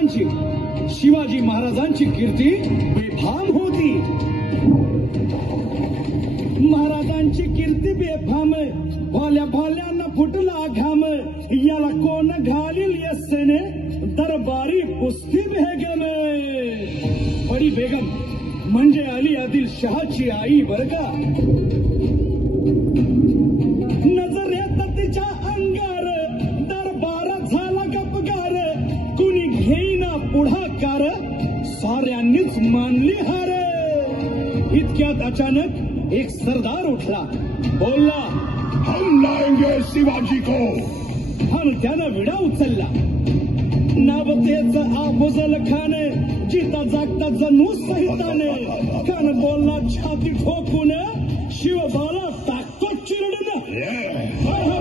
शिवाजी महाराजांची कीर्ती बेफाम होती. महाराजांची कीर्ती बेफाम, भाल्या भाल्यांना फुटला घाम. याला कोण घालील यस्सेने, दरबारी कुस्ती बेगम. बडी बेगम म्हणजे अली आदिल शहाची आई बर का. नजरेत तिच्या अंगार दरबार झाला गपगार. कुणी घेईना पुढाकार, साऱ्यांनीच मानली हार. इतक्यात अचानक एक सरदार उठला, बोलला, हम लाएंगे शिवाजी को. आणि त्यानं विडा उचलला. नावतेच अफजल खान, जिता जागता जणू सहिताने. खान बोलला छाती ठोकून, शिवबाला टाकतो चिरडीनं.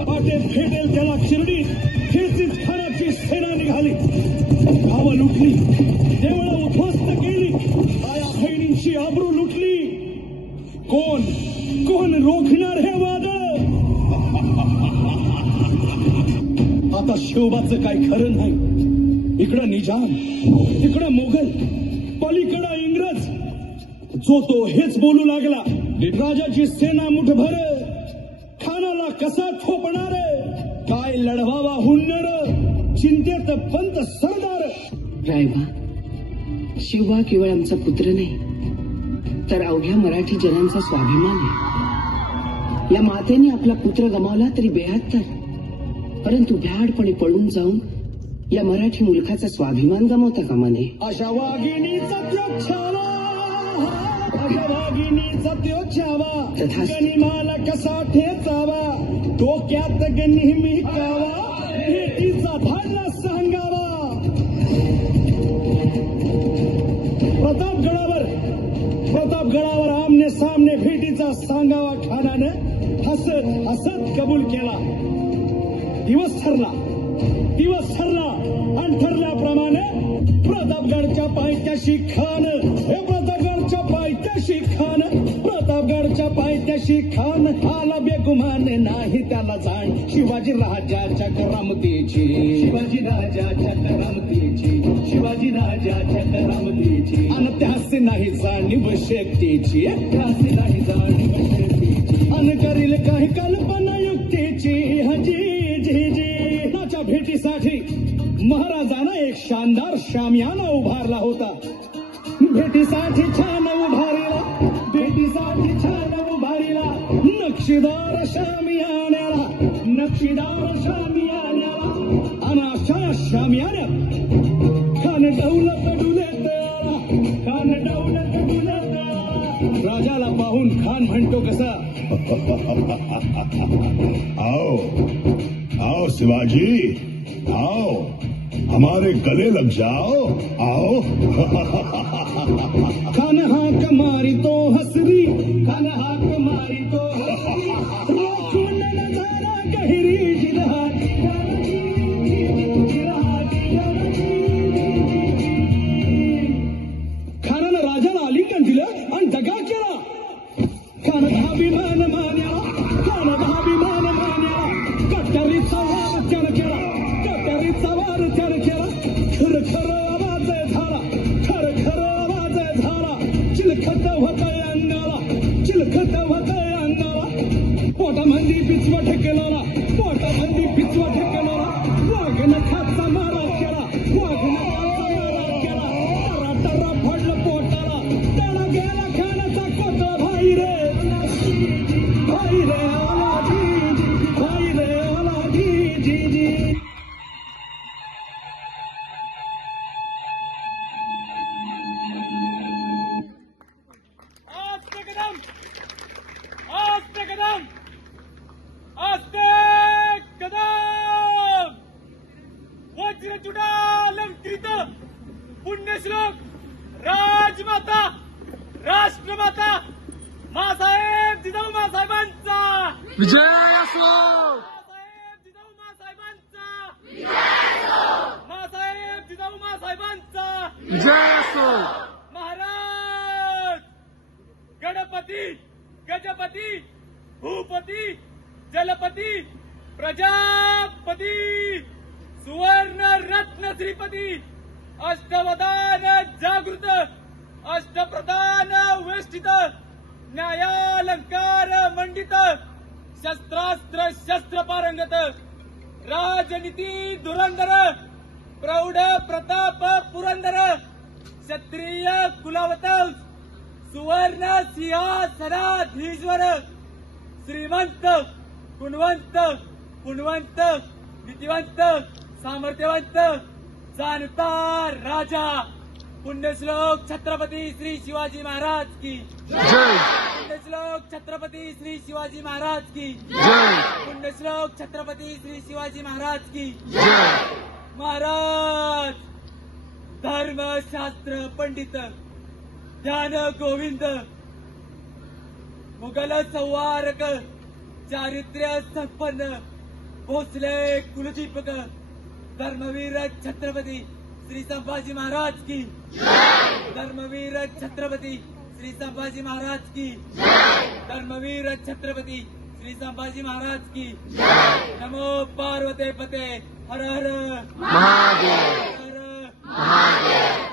पाटे फेटेल त्याला चिरडी. फिरतीच खानाची सेना निघाली. गावं लुटली, देवळं उद्ध्वस्त केली, आया बहिणींची आबरू लुटली. कोण कोण रोखणार हे वादळ. आता शिवबाचं काही खरं नाही. इकडं निजाम, इकडं मोगल, पलीकडं इंग्रज. जो तो हेच बोलू लागला, राजाची सेना मुठभर. खानाला कसा ठोपणार, काय लढवावा हुन्नर. चिंतेत पंत सरदार. रायबा, शिवबा केवळ आमचा पुत्र नाही, तर अवघ्या मराठी जनांचा स्वाभिमान आहे. या मातेने आपला पुत्र गमावला तरी 72, परंतु भ्याडपणे पळून जाऊन या मराठी मुलखाचा स्वाभिमान गमावता कामा नये. अशा वाघिणीचा त्यो छावा, अशा वाघिणीचा त्यो छावा. गनिमाला कसा ठेचावा, डोक्यात नेहमी कावा. भेटीचा धाडला सांगावा. प्रतापगडावर आमने सामने भेटीचा सांगावा. खानानं हसत हसत कबूल केला. दिवस ठरला आणि ठरल्याप्रमाणे प्रतापगडच्या पायथ्याशी खान. प्रतापगडच्या पायथ्याशी खान. आला बेगुमान नाही त्याला जाण. शिवाजी राजाच्या करामतीची, शिवाजी राजाच्या करामतीची. आणि त्यासी नाही जाणीव शक्तीची, त्यासी नाही जाणीव शक्तीची. अन करील काही कल्पना युक्तीची. हजी भेटीसाठी महाराजानं एक शानदार शामियाना उभारला होता. भेटीसाठी छान उभारीला नक्षीदार शामियान्याला. आणि अशा शामियान्यात खान डौलत डुलत राजाला पाहून खान म्हणतो कसा, आओ शिवाजी, आओ हमारे गले लग जाओ, आओ. खान हाक मारी तो हसरी, खान हाक मारी तो हसरी. रोखून नजारा गहिरी जिरहाट. खानानं राजाला आलिंगन दिलं आणि दगा केला. खान धाभिमान मान्याला, कट्यारीचा वार त्यानं केला. खर आवाज झाला. चिलखत होतय अंगाला. पोटामध्ये पिचवा ठेकणारा. वाघन खाचा मारा केला. टरा फडलं पोटाला. त्याला गेला खानाचा कोतळा. भाई रे वज्रचूडालंकृत पुण्यश्लोक राजमाता राष्ट्रमाता मासाहेब जिजाऊ मासाहेबांचा विजय असो. मासाहेब जिजाऊ मासाहेबांचा विजय असो. महाराज गणपती गजपती भूपती जलपती प्रजापती सुवर्ण रत्न श्रीपती अष्टवदान जागृत अष्टप्रधान वेष्टित न्यायालंकार मंडित शस्त्रास्त्र शस्त्र पारंगत राजनीती धुरंधर प्रौढ प्रताप पुरंदर क्षत्रिय कुलवत सुवर्ण सिंहासनाधीश्वर श्रीमंत गुणवंत पुण्यवंत नीतिवंत सामर्थ्यवंत जाणता राजा पुण्यश्लोक छत्रपती श्री शिवाजी महाराज की जय पुण्यश्लोक छत्रपती श्री शिवाजी महाराज की जय पुण्यश्लोक छत्रपती श्री शिवाजी महाराज की जय महाराज धर्मशास्त्र पंडित ज्ञान गोविंद मुघल संवारक चारित्र्य संपन्न भोसले कुलदीपक धर्मवीर छत्रपती श्री संभाजी महाराज की धर्मवीर छत्रपती श्री संभाजी महाराज की धर्मवीर छत्रपती श्री संभाजी महाराज की नमो पार्वते पते हर हर महादेव हर महादेव